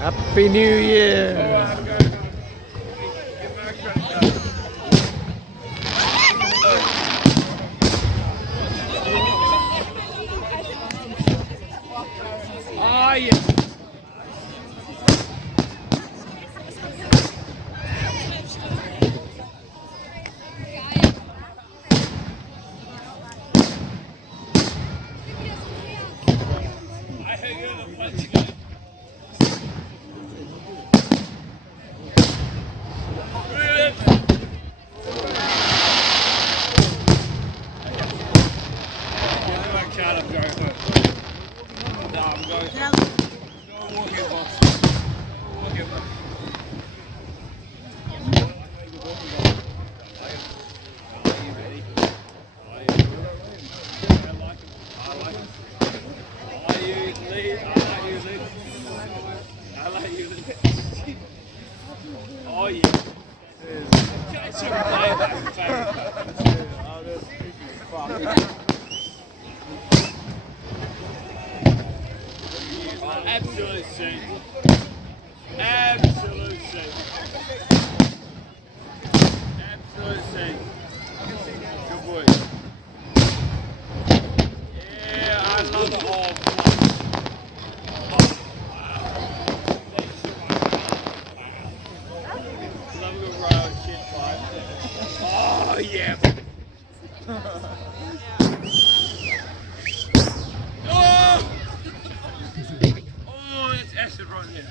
Happy New Year! Ah, yeah. Oh yeah. It's a play absolute shame. Absolute shame. Absolute shame. Good boy. Yeah, I love the whole. Love a good row shit five. Oh yeah. Oh! Oh, it's acid right here.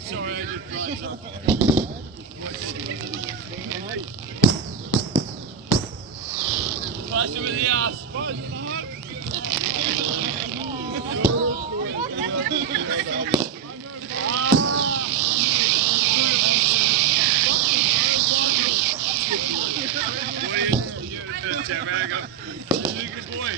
Sorry, I just tried something. Flash him in the ass. Good boy.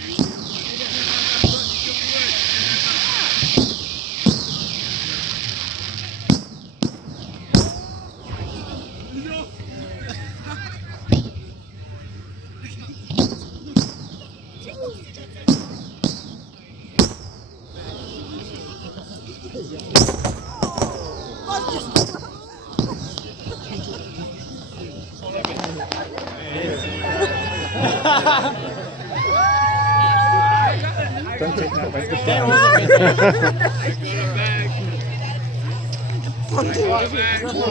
Don't take that back to the